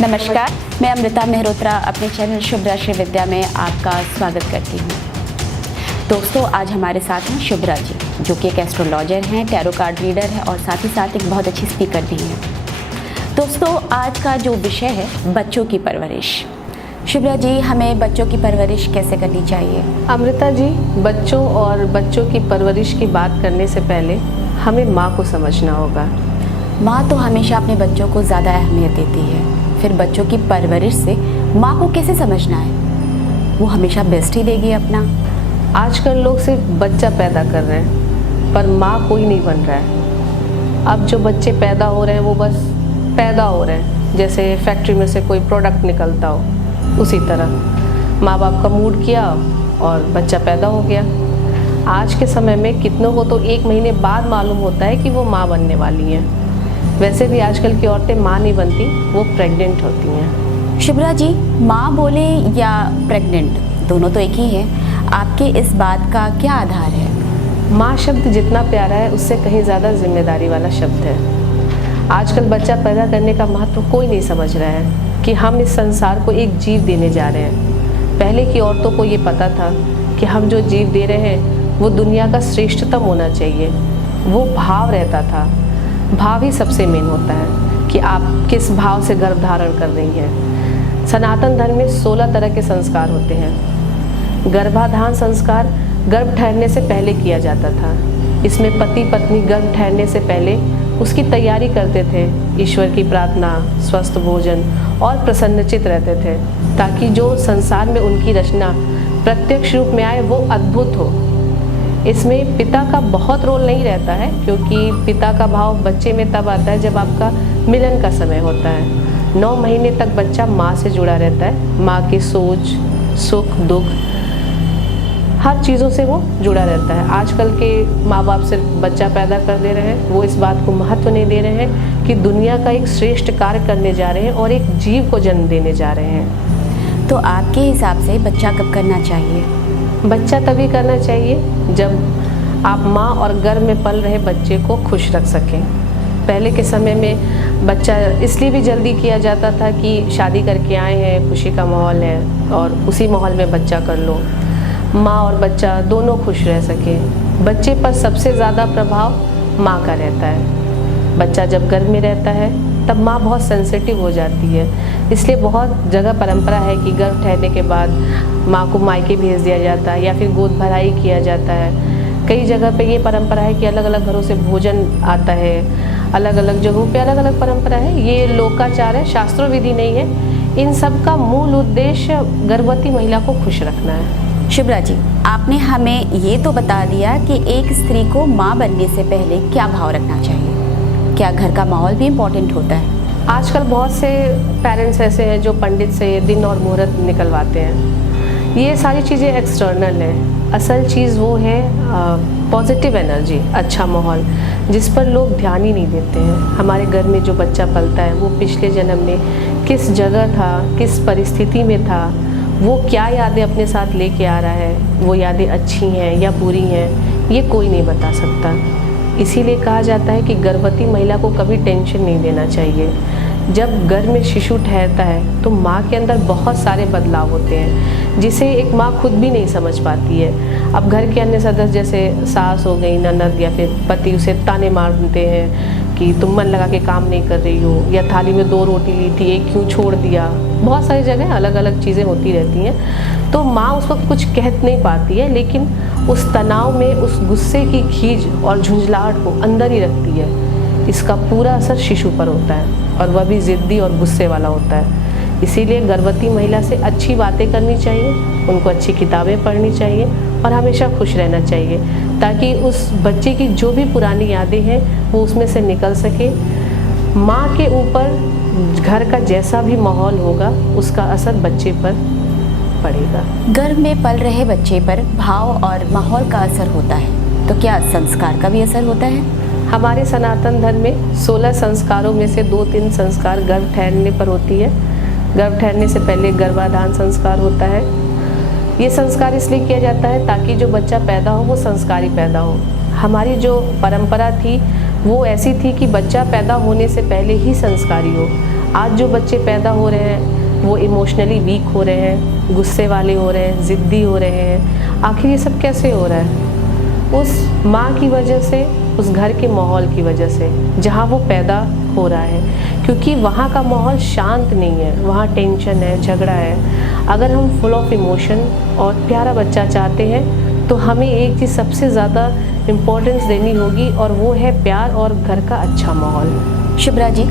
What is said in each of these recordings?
नमस्कार, मैं अमृता मेहरोत्रा अपने चैनल शुभ राशि विद्या में आपका स्वागत करती हूँ। दोस्तों, आज हमारे साथ हैं शुभ्रा जी, जो कि एक एस्ट्रोलॉजर हैं, टैरो कार्ड रीडर है और साथ ही साथ एक बहुत अच्छी स्पीकर भी हैं। दोस्तों, आज का जो विषय है बच्चों की परवरिश। शुभ्रा जी, हमें बच्चों की परवरिश कैसे करनी चाहिए? अमृता जी, बच्चों और बच्चों की परवरिश की बात करने से पहले हमें माँ को समझना होगा। माँ तो हमेशा अपने बच्चों को ज़्यादा अहमियत देती है, फिर बच्चों की परवरिश से माँ को कैसे समझना है? वो हमेशा बेस्ट ही देगी अपना। आजकल लोग सिर्फ बच्चा पैदा कर रहे हैं, पर माँ कोई नहीं बन रहा है। अब जो बच्चे पैदा हो रहे हैं वो बस पैदा हो रहे हैं, जैसे फैक्ट्री में से कोई प्रोडक्ट निकलता हो, उसी तरह माँ बाप का मूड किया और बच्चा पैदा हो गया। आज के समय में कितनों को तो 1 महीने बाद मालूम होता है कि वो माँ बनने वाली हैं। वैसे भी आजकल की औरतें माँ नहीं बनती, वो प्रेग्नेंट होती हैं। शुभ्रा जी, माँ बोले या प्रेग्नेंट, दोनों तो एक ही है। आपके इस बात का क्या आधार है? माँ शब्द जितना प्यारा है उससे कहीं ज़्यादा जिम्मेदारी वाला शब्द है। आजकल बच्चा पैदा करने का महत्व कोई नहीं समझ रहा है कि हम इस संसार को एक जीव देने जा रहे हैं। पहले की औरतों को ये पता था कि हम जो जीव दे रहे हैं वो दुनिया का श्रेष्ठतम होना चाहिए। वो भाव रहता था। भाव ही सबसे मेन होता है कि आप किस भाव से गर्भ धारण कर रही हैं। सनातन धर्म में 16 तरह के संस्कार होते हैं। गर्भाधान संस्कार गर्भ ठहरने से पहले किया जाता था। इसमें पति पत्नी गर्भ ठहरने से पहले उसकी तैयारी करते थे, ईश्वर की प्रार्थना, स्वस्थ भोजन और प्रसन्नचित रहते थे, ताकि जो संसार में उनकी रचना प्रत्यक्ष रूप में आए वो अद्भुत हो। इसमें पिता का बहुत रोल नहीं रहता है, क्योंकि पिता का भाव बच्चे में तब आता है जब आपका मिलन का समय होता है। 9 महीने तक बच्चा माँ से जुड़ा रहता है। माँ की सोच, सुख, दुख, हर चीज़ों से वो जुड़ा रहता है। आजकल के माँ बाप सिर्फ बच्चा पैदा कर दे रहे हैं, वो इस बात को महत्व नहीं दे रहे हैं कि दुनिया का एक श्रेष्ठ कार्य करने जा रहे हैं और एक जीव को जन्म देने जा रहे हैं। तो आपके हिसाब से बच्चा कब करना चाहिए? बच्चा तभी करना चाहिए जब आप माँ और गर्भ में पल रहे बच्चे को खुश रख सकें। पहले के समय में बच्चा इसलिए भी जल्दी किया जाता था कि शादी करके आए हैं, खुशी का माहौल है और उसी माहौल में बच्चा कर लो। माँ और बच्चा दोनों खुश रह सके। बच्चे पर सबसे ज़्यादा प्रभाव माँ का रहता है। बच्चा जब गर्भ में रहता है तब माँ बहुत सेंसिटिव हो जाती है। इसलिए बहुत जगह परंपरा है कि गर्भ ठहरने के बाद माँ को मायके भेज दिया जाता है या फिर गोद भराई किया जाता है। कई जगह पे ये परंपरा है कि अलग अलग घरों से भोजन आता है। अलग अलग जगहों पे अलग अलग परंपरा है। ये लोकाचार है, शास्त्रों विधि नहीं है। इन सब का मूल उद्देश्य गर्भवती महिला को खुश रखना है। शुभ्रा जी, आपने हमें ये तो बता दिया कि एक स्त्री को माँ बनने से पहले क्या भाव रखना चाहिए। क्या घर का माहौल भी इम्पोर्टेंट होता है? आजकल बहुत से पेरेंट्स ऐसे हैं जो पंडित से दिन और मुहूर्त निकलवाते हैं। ये सारी चीज़ें एक्सटर्नल हैं। असल चीज़ वो है पॉजिटिव एनर्जी, अच्छा माहौल, जिस पर लोग ध्यान ही नहीं देते हैं। हमारे घर में जो बच्चा पलता है वो पिछले जन्म में किस जगह था, किस परिस्थिति में था, वो क्या यादें अपने साथ लेके आ रहा है, वो यादें अच्छी हैं या बुरी हैं, ये कोई नहीं बता सकता। इसीलिए कहा जाता है कि गर्भवती महिला को कभी टेंशन नहीं देना चाहिए। जब गर्भ में शिशु ठहरता है तो माँ के अंदर बहुत सारे बदलाव होते हैं, जिसे एक माँ खुद भी नहीं समझ पाती है। अब घर के अन्य सदस्य जैसे सास हो गई, ननद या फिर पति उसे ताने मारते हैं कि तुम मन लगा के काम नहीं कर रही हो, या थाली में 2 रोटी ली थी, एक क्यों छोड़ दिया। बहुत सारी जगह अलग अलग चीज़ें होती रहती हैं। तो माँ उस वक्त कुछ कह नहीं पाती है, लेकिन उस तनाव में उस गुस्से की खींच और झुंझलाहट को अंदर ही रखती है। इसका पूरा असर शिशु पर होता है और वह भी ज़िद्दी और गुस्से वाला होता है। इसीलिए गर्भवती महिला से अच्छी बातें करनी चाहिए, उनको अच्छी किताबें पढ़नी चाहिए और हमेशा खुश रहना चाहिए, ताकि उस बच्चे की जो भी पुरानी यादें हैं वो उसमें से निकल सके। माँ के ऊपर घर का जैसा भी माहौल होगा उसका असर बच्चे पर पड़ेगा। गर्भ में पल रहे बच्चे पर भाव और माहौल का असर होता है, तो क्या संस्कार का भी असर होता है? हमारे सनातन धर्म में 16 संस्कारों में से 2-3 संस्कार गर्भ ठहरने पर होती है। गर्भ ठहरने से पहले गर्भाधान संस्कार होता है। ये संस्कार इसलिए किया जाता है ताकि जो बच्चा पैदा हो वो संस्कारी पैदा हो। हमारी जो परंपरा थी वो ऐसी थी कि बच्चा पैदा होने से पहले ही संस्कारी हो। आज जो बच्चे पैदा हो रहे हैं वो इमोशनली वीक हो रहे हैं, गुस्से वाले हो रहे हैं, ज़िद्दी हो रहे हैं। आखिर ये सब कैसे हो रहा है? उस माँ की वजह से, उस घर के माहौल की वजह से जहाँ वो पैदा हो रहा है, क्योंकि वहाँ का माहौल शांत नहीं है, वहाँ टेंशन है, झगड़ा है। अगर हम फुल ऑफ इमोशन और प्यारा बच्चा चाहते हैं तो हमें एक चीज़ सबसे ज़्यादा इम्पोर्टेंस देनी होगी और वो है प्यार और घर का अच्छा माहौल। शुभ्रा जी,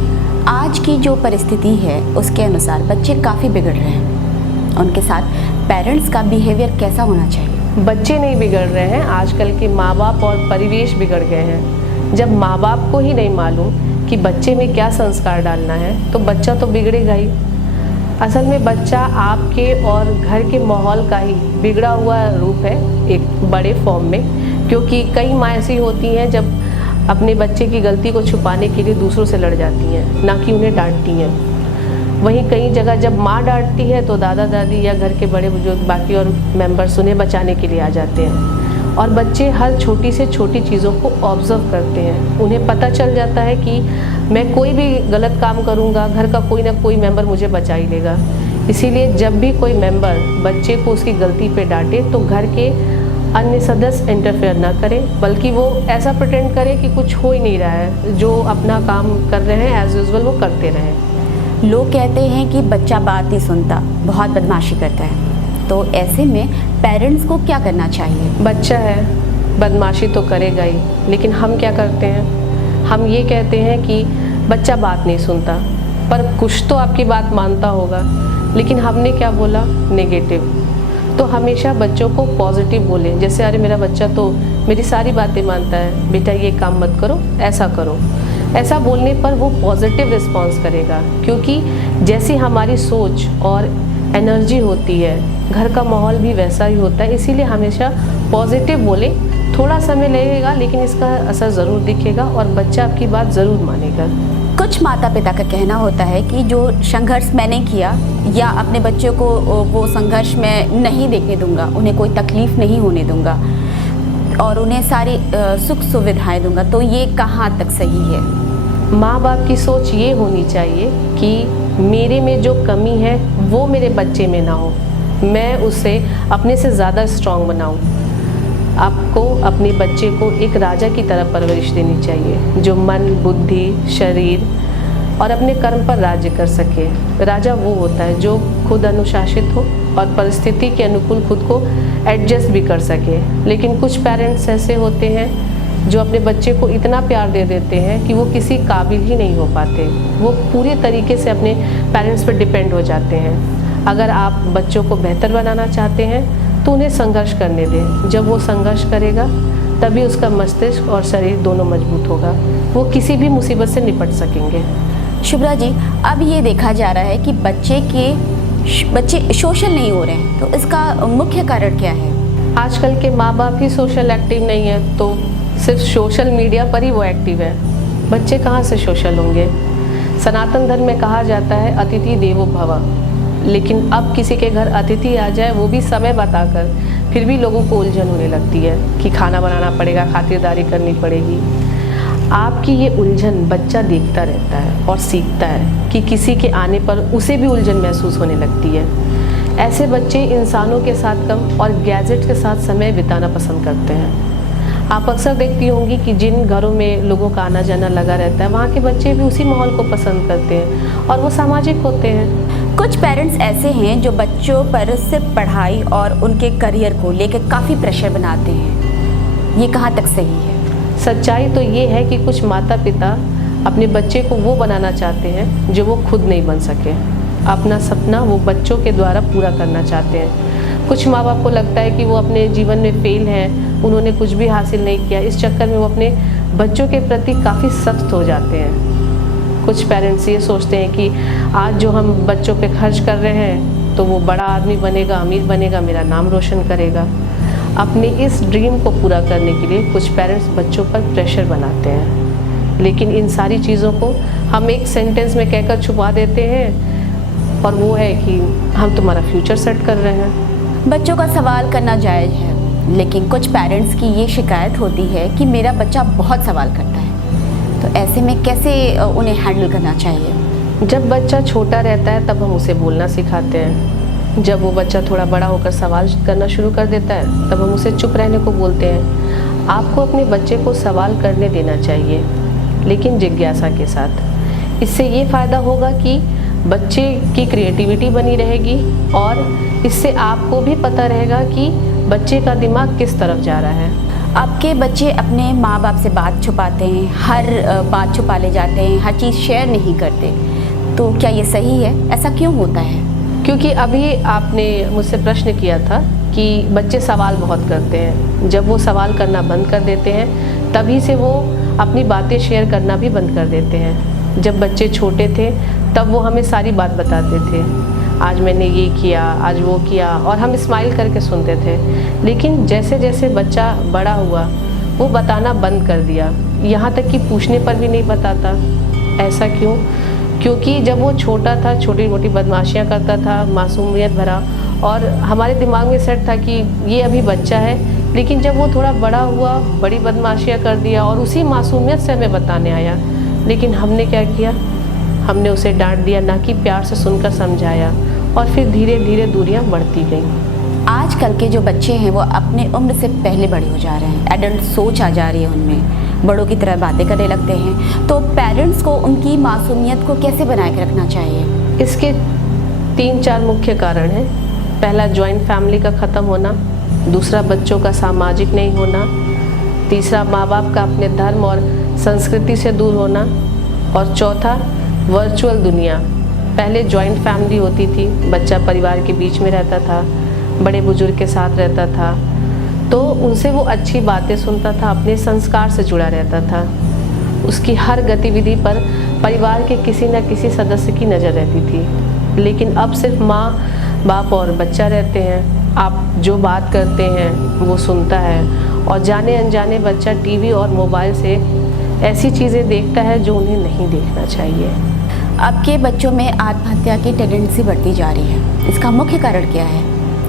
आज की जो परिस्थिति है उसके अनुसार बच्चे काफ़ी बिगड़ रहे हैं, उनके साथ पेरेंट्स का बिहेवियर कैसा होना चाहिए? बच्चे नहीं बिगड़ रहे हैं, आजकल के माँ बाप और परिवेश बिगड़ गए हैं। जब माँ बाप को ही नहीं मालूम कि बच्चे में क्या संस्कार डालना है तो बच्चा तो बिगड़ेगा ही। असल में बच्चा आपके और घर के माहौल का ही बिगड़ा हुआ रूप है, एक बड़े फॉर्म में। क्योंकि कई माँ ऐसी होती हैं जब अपने बच्चे की गलती को छुपाने के लिए दूसरों से लड़ जाती हैं, ना कि उन्हें डांटती हैं। वहीं कई जगह जब माँ डांटती है तो दादा दादी या घर के बड़े बुजुर्ग बाकी और मेंबर्स उन्हें बचाने के लिए आ जाते हैं। और बच्चे हर छोटी से छोटी चीज़ों को ऑब्जर्व करते हैं। उन्हें पता चल जाता है कि मैं कोई भी गलत काम करूँगा, घर का कोई ना कोई मेंबर मुझे बचा ही लेगा। इसीलिए जब भी कोई मेंबर बच्चे को उसकी गलती पे डांटे तो घर के अन्य सदस्य इंटरफेयर ना करें, बल्कि वो ऐसा प्रिटेंड करें कि कुछ हो ही नहीं रहा है, जो अपना काम कर रहे हैं एज यूजुअल वो करते रहें। लोग कहते हैं कि बच्चा बात नहीं सुनता, बहुत बदमाशी करता है, तो ऐसे में पेरेंट्स को क्या करना चाहिए? बच्चा है, बदमाशी तो करेगा ही, लेकिन हम क्या करते हैं? हम ये कहते हैं कि बच्चा बात नहीं सुनता, पर कुछ तो आपकी बात मानता होगा। लेकिन हमने क्या बोला? नेगेटिव। तो हमेशा बच्चों को पॉजिटिव बोलें। जैसे अरे मेरा बच्चा तो मेरी सारी बातें मानता है, बेटा ये काम मत करो, ऐसा करो। ऐसा बोलने पर वो पॉजिटिव रिस्पॉन्स करेगा, क्योंकि जैसी हमारी सोच और एनर्जी होती है, घर का माहौल भी वैसा ही होता है। इसीलिए हमेशा पॉजिटिव बोलें। थोड़ा समय लगेगा लेकिन इसका असर ज़रूर दिखेगा और बच्चा आपकी बात ज़रूर मानेगा। कुछ माता पिता का कहना होता है कि जो संघर्ष मैंने किया या अपने बच्चों को वो संघर्ष में नहीं देखने दूंगा, उन्हें कोई तकलीफ़ नहीं होने दूंगा और उन्हें सारी सुख सुविधाएं दूंगा, तो ये कहाँ तक सही है? माँ बाप की सोच ये होनी चाहिए कि मेरे में जो कमी है वो मेरे बच्चे में ना हो, मैं उसे अपने से ज़्यादा स्ट्रॉन्ग बनाऊँ। आपको अपने बच्चे को एक राजा की तरह परवरिश देनी चाहिए, जो मन, बुद्धि, शरीर और अपने कर्म पर राज्य कर सके। राजा वो होता है जो खुद अनुशासित हो और परिस्थिति के अनुकूल खुद को एडजस्ट भी कर सके। लेकिन कुछ पेरेंट्स ऐसे होते हैं जो अपने बच्चे को इतना प्यार दे देते हैं कि वो किसी काबिल ही नहीं हो पाते। वो पूरे तरीके से अपने पेरेंट्स पर डिपेंड हो जाते हैं। अगर आप बच्चों को बेहतर बनाना चाहते हैं तो उन्हें संघर्ष करने दें। जब वो संघर्ष करेगा तभी उसका मस्तिष्क और शरीर दोनों मजबूत होगा, वो किसी भी मुसीबत से निपट सकेंगे। शुभ्रा जी, अब ये देखा जा रहा है कि बच्चे सोशल नहीं हो रहे हैं, तो इसका मुख्य कारण क्या है? आजकल के माँ बाप ही सोशल एक्टिव नहीं है, तो सिर्फ सोशल मीडिया पर ही वो एक्टिव है। बच्चे कहाँ से सोशल होंगे? सनातन धर्म में कहा जाता है अतिथि देवो भव, लेकिन अब किसी के घर अतिथि आ जाए, वो भी समय बताकर, फिर भी लोगों को उलझन होने लगती है कि खाना बनाना पड़ेगा, खातिरदारी करनी पड़ेगी। आपकी ये उलझन बच्चा देखता रहता है और सीखता है कि किसी के आने पर उसे भी उलझन महसूस होने लगती है। ऐसे बच्चे इंसानों के साथ कम और गैजेट के साथ समय बिताना पसंद करते हैं। आप अक्सर देखती होंगी कि जिन घरों में लोगों का आना जाना लगा रहता है, वहाँ के बच्चे भी उसी माहौल को पसंद करते हैं और वो सामाजिक होते हैं। कुछ पेरेंट्स ऐसे हैं जो बच्चों पर सिर्फ पढ़ाई और उनके करियर को लेकर काफ़ी प्रेशर बनाते हैं, ये कहाँ तक सही है? सच्चाई तो ये है कि कुछ माता पिता अपने बच्चे को वो बनाना चाहते हैं जो वो खुद नहीं बन सके। अपना सपना वो बच्चों के द्वारा पूरा करना चाहते हैं। कुछ माँ बाप को लगता है कि वो अपने जीवन में फेल हैं, उन्होंने कुछ भी हासिल नहीं किया। इस चक्कर में वो अपने बच्चों के प्रति काफ़ी सख्त हो जाते हैं। कुछ पेरेंट्स ये सोचते हैं कि आज जो हम बच्चों पे खर्च कर रहे हैं तो वो बड़ा आदमी बनेगा, अमीर बनेगा, मेरा नाम रोशन करेगा। अपने इस ड्रीम को पूरा करने के लिए कुछ पेरेंट्स बच्चों पर प्रेशर बनाते हैं, लेकिन इन सारी चीज़ों को हम एक सेंटेंस में कहकर छुपा देते हैं, और वो है कि हम तुम्हारा फ्यूचर सेट कर रहे हैं। बच्चों का सवाल करना जायज़ है, लेकिन कुछ पेरेंट्स की ये शिकायत होती है कि मेरा बच्चा बहुत सवाल करता है, तो ऐसे में कैसे उन्हें हैंडल करना चाहिए? जब बच्चा छोटा रहता है तब हम उसे बोलना सिखाते हैं। जब वो बच्चा थोड़ा बड़ा होकर सवाल करना शुरू कर देता है तब हम उसे चुप रहने को बोलते हैं। आपको अपने बच्चे को सवाल करने देना चाहिए, लेकिन जिज्ञासा के साथ। इससे ये फ़ायदा होगा कि बच्चे की क्रिएटिविटी बनी रहेगी और इससे आपको भी पता रहेगा कि बच्चे का दिमाग किस तरफ जा रहा है। आपके बच्चे अपने माँ बाप से बात छुपाते हैं, हर बात छुपा ले जाते हैं, हर चीज़ शेयर नहीं करते, तो क्या ये सही है? ऐसा क्यों होता है? क्योंकि अभी आपने मुझसे प्रश्न किया था कि बच्चे सवाल बहुत करते हैं। जब वो सवाल करना बंद कर देते हैं तभी से वो अपनी बातें शेयर करना भी बंद कर देते हैं। जब बच्चे छोटे थे तब वो हमें सारी बात बताते थे, आज मैंने ये किया, आज वो किया, और हम स्माइल करके सुनते थे। लेकिन जैसे जैसे बच्चा बड़ा हुआ वो बताना बंद कर दिया, यहाँ तक कि पूछने पर भी नहीं बताता। ऐसा क्यों? क्योंकि जब वो छोटा था छोटी मोटी बदमाशियाँ करता था, मासूमियत भरा, और हमारे दिमाग में सेट था कि ये अभी बच्चा है। लेकिन जब वो थोड़ा बड़ा हुआ, बड़ी बदमाशियाँ कर दिया और उसी मासूमियत से हमें बताने आया। लेकिन हमने क्या किया? हमने उसे डांट दिया, ना कि प्यार से सुनकर समझाया, और फिर धीरे धीरे दूरियां बढ़ती गईं। आजकल के जो बच्चे हैं वो अपने उम्र से पहले बड़े हो जा रहे हैं, एडल्ट सोच आ जा रही है उनमें, बड़ों की तरह बातें करने लगते हैं। तो पेरेंट्स को उनकी मासूमियत को कैसे बनाए के रखना चाहिए? इसके 3-4 मुख्य कारण हैं। पहला, जॉइंट फैमिली का ख़त्म होना। दूसरा, बच्चों का सामाजिक नहीं होना। तीसरा, माँ बाप का अपने धर्म और संस्कृति से दूर होना। और चौथा, वर्चुअल दुनिया। पहले जॉइंट फैमिली होती थी, बच्चा परिवार के बीच में रहता था, बड़े बुजुर्ग के साथ रहता था, तो उनसे वो अच्छी बातें सुनता था, अपने संस्कार से जुड़ा रहता था। उसकी हर गतिविधि पर परिवार के किसी न किसी सदस्य की नज़र रहती थी। लेकिन अब सिर्फ माँ बाप और बच्चा रहते हैं। आप जो बात करते हैं वो सुनता है, और जाने अनजाने बच्चा टीवी और मोबाइल से ऐसी चीज़ें देखता है जो उन्हें नहीं देखना चाहिए। आपके बच्चों में आत्महत्या की टेंडेंसी बढ़ती जा रही है, इसका मुख्य कारण क्या है?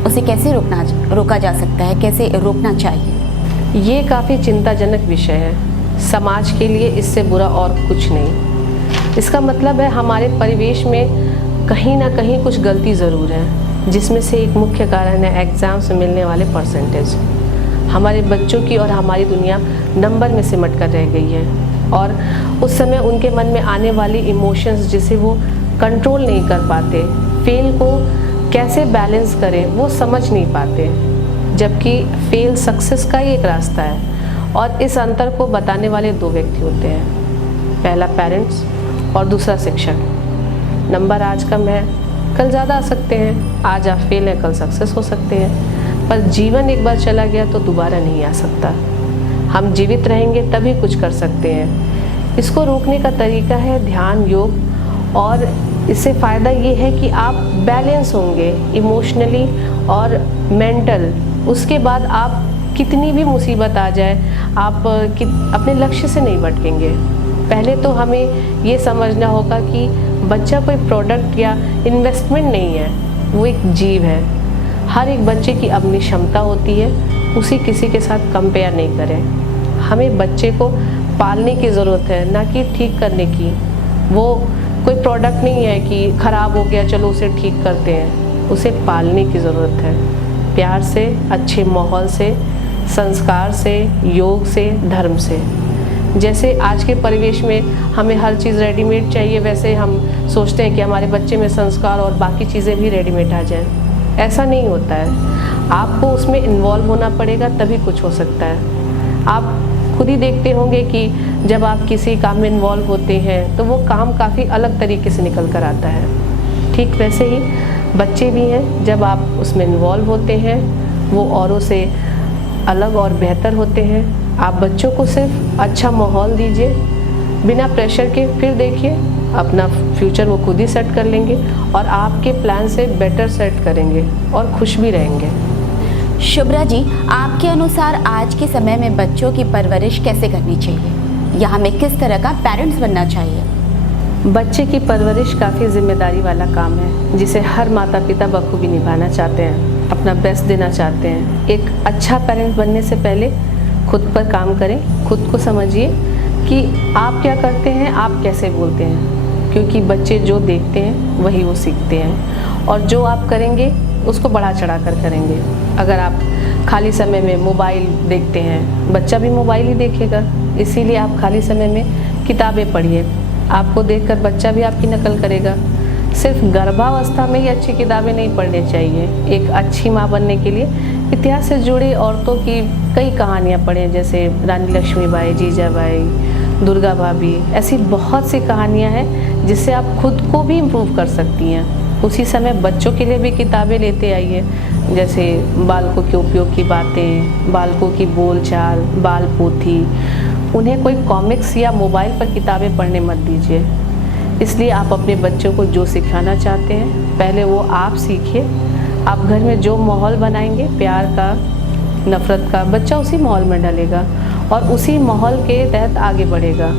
उसे कैसे रोका जा सकता है, कैसे रोकना चाहिए? ये काफ़ी चिंताजनक विषय है। समाज के लिए इससे बुरा और कुछ नहीं। इसका मतलब है हमारे परिवेश में कहीं ना कहीं कुछ गलती ज़रूर है, जिसमें से एक मुख्य कारण है एग्ज़ाम से मिलने वाले परसेंटेज। हमारे बच्चों की और हमारी दुनिया नंबर में सिमट कर रह गई है, और उस समय उनके मन में आने वाली इमोशंस जिसे वो कंट्रोल नहीं कर पाते, फेल को कैसे बैलेंस करें वो समझ नहीं पाते। जबकि फेल सक्सेस का ही एक रास्ता है, और इस अंतर को बताने वाले 2 व्यक्ति होते हैं। पहला पेरेंट्स और दूसरा शिक्षक। नंबर आज कम है, कल ज़्यादा आ सकते हैं। आज आप फेल हैं, कल सक्सेस हो सकते हैं, पर जीवन एक बार चला गया तो दोबारा नहीं आ सकता। हम जीवित रहेंगे तभी कुछ कर सकते हैं। इसको रोकने का तरीका है ध्यान, योग, और इससे फ़ायदा ये है कि आप बैलेंस होंगे इमोशनली और मेंटल। उसके बाद आप कितनी भी मुसीबत आ जाए, आप अपने लक्ष्य से नहीं भटकेंगे। पहले तो हमें ये समझना होगा कि बच्चा कोई प्रोडक्ट या इन्वेस्टमेंट नहीं है, वो एक जीव है। हर एक बच्चे की अपनी क्षमता होती है, उसी किसी के साथ कंपेयर नहीं करें। हमें बच्चे को पालने की ज़रूरत है, ना कि ठीक करने की। वो कोई प्रोडक्ट नहीं है कि ख़राब हो गया चलो उसे ठीक करते हैं। उसे पालने की ज़रूरत है, प्यार से, अच्छे माहौल से, संस्कार से, योग से, धर्म से। जैसे आज के परिवेश में हमें हर चीज़ रेडीमेड चाहिए, वैसे हम सोचते हैं कि हमारे बच्चे में संस्कार और बाकी चीज़ें भी रेडीमेड आ जाएं। ऐसा नहीं होता है। आपको उसमें इन्वॉल्व होना पड़ेगा, तभी कुछ हो सकता है। आप खुद ही देखते होंगे कि जब आप किसी काम में इन्वॉल्व होते हैं तो वो काम काफ़ी अलग तरीके से निकल कर आता है। ठीक वैसे ही बच्चे भी हैं, जब आप उसमें इन्वॉल्व होते हैं वो औरों से अलग और बेहतर होते हैं। आप बच्चों को सिर्फ अच्छा माहौल दीजिए, बिना प्रेशर के, फिर देखिए अपना फ्यूचर वो खुद ही सेट कर लेंगे और आपके प्लान से बेटर सेट करेंगे और खुश भी रहेंगे। शुभ्रा जी, आपके अनुसार आज के समय में बच्चों की परवरिश कैसे करनी चाहिए या हमें किस तरह का पेरेंट्स बनना चाहिए? बच्चे की परवरिश काफ़ी जिम्मेदारी वाला काम है, जिसे हर माता पिता बखूबी निभाना चाहते हैं, अपना बेस्ट देना चाहते हैं। एक अच्छा पेरेंट बनने से पहले खुद पर काम करें, खुद को समझिए कि आप क्या करते हैं, आप कैसे बोलते हैं, क्योंकि बच्चे जो देखते हैं वही वो सीखते हैं, और जो आप करेंगे उसको बढ़ा चढ़ा कर करेंगे। अगर आप खाली समय में मोबाइल देखते हैं, बच्चा भी मोबाइल ही देखेगा। इसीलिए आप खाली समय में किताबें पढ़िए, आपको देखकर बच्चा भी आपकी नकल करेगा। सिर्फ गर्भावस्था में ही अच्छी किताबें नहीं पढ़नी चाहिए। एक अच्छी माँ बनने के लिए इतिहास से जुड़ी औरतों की कई कहानियाँ पढ़ें, जैसे रानी लक्ष्मीबाई, जीजाबाई, दुर्गा भाभी। ऐसी बहुत सी कहानियाँ हैं जिससे आप खुद को भी इम्प्रूव कर सकती हैं। उसी समय बच्चों के लिए भी किताबें लेते आइए, जैसे बालकों के उपयोग की बातें, बालकों की बोलचाल, बाल पोथी। उन्हें कोई कॉमिक्स या मोबाइल पर किताबें पढ़ने मत दीजिए। इसलिए आप अपने बच्चों को जो सिखाना चाहते हैं पहले वो आप सीखिए। आप घर में जो माहौल बनाएंगे प्यार का, नफ़रत का, बच्चा उसी माहौल में ढलेगा और उसी माहौल के तहत आगे बढ़ेगा।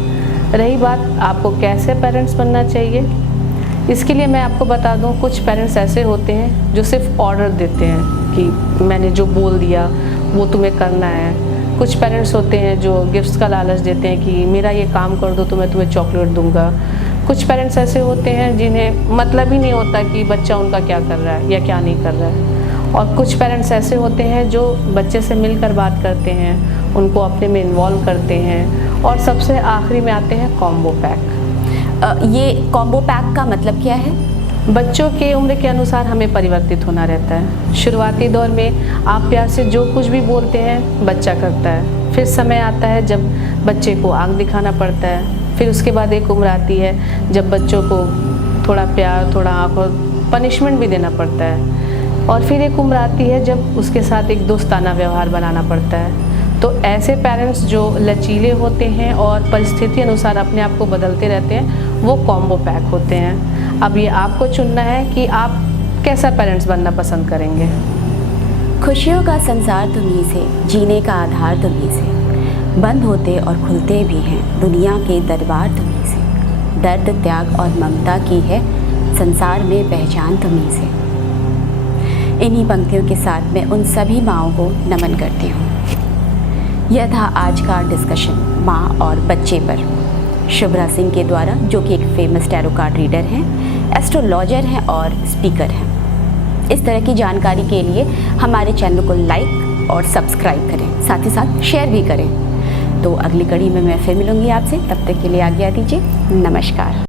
रही बात आपको कैसे पेरेंट्स बनना चाहिए, इसके लिए मैं आपको बता दूं, कुछ पेरेंट्स ऐसे होते हैं जो सिर्फ ऑर्डर देते हैं कि मैंने जो बोल दिया वो तुम्हें करना है। कुछ पेरेंट्स होते हैं जो गिफ्ट्स का लालच देते हैं कि मेरा ये काम कर दो तो मैं तुम्हें चॉकलेट दूंगा। कुछ पेरेंट्स ऐसे होते हैं जिन्हें मतलब ही नहीं होता कि बच्चा उनका क्या कर रहा है या क्या नहीं कर रहा है। और कुछ पेरेंट्स ऐसे होते हैं जो बच्चे से मिलकर बात करते हैं, उनको अपने में इन्वॉल्व करते हैं। और सबसे आखिरी में आते हैं कॉम्बो पैक। ये कॉम्बो पैक का मतलब क्या है? बच्चों के उम्र के अनुसार हमें परिवर्तित होना रहता है। शुरुआती दौर में आप प्यार से जो कुछ भी बोलते हैं बच्चा करता है। फिर समय आता है जब बच्चे को आंख दिखाना पड़ता है। फिर उसके बाद एक उम्र आती है जब बच्चों को थोड़ा प्यार, थोड़ा आँख और पनिशमेंट भी देना पड़ता है। और फिर एक उम्र आती है जब उसके साथ एक दोस्ताना व्यवहार बनाना पड़ता है। तो ऐसे पेरेंट्स जो लचीले होते हैं और परिस्थिति अनुसार अपने आप को बदलते रहते हैं वो कॉम्बो पैक होते हैं। अब ये आपको चुनना है कि आप कैसा पेरेंट्स बनना पसंद करेंगे। खुशियों का संसार तुम्हीं से, जीने का आधार तुम्हीं से, बंद होते और खुलते भी हैं दुनिया के दरबार तुम्हीं से। दर्द, त्याग और ममता की है संसार में पहचान तुम्हीं से। इन्हीं पंक्तियों के साथ मैं उन सभी माँओं को नमन करती हूँ। यह था आज का डिस्कशन माँ और बच्चे पर, शुभ्रा सिंह के द्वारा, जो कि एक फेमस टैरो कार्ड रीडर हैं, एस्ट्रोलॉजर हैं और स्पीकर हैं। इस तरह की जानकारी के लिए हमारे चैनल को लाइक और सब्सक्राइब करें, साथ ही साथ शेयर भी करें। तो अगली कड़ी में मैं फिर मिलूँगी आपसे, तब तक के लिए आज्ञा दीजिए। नमस्कार।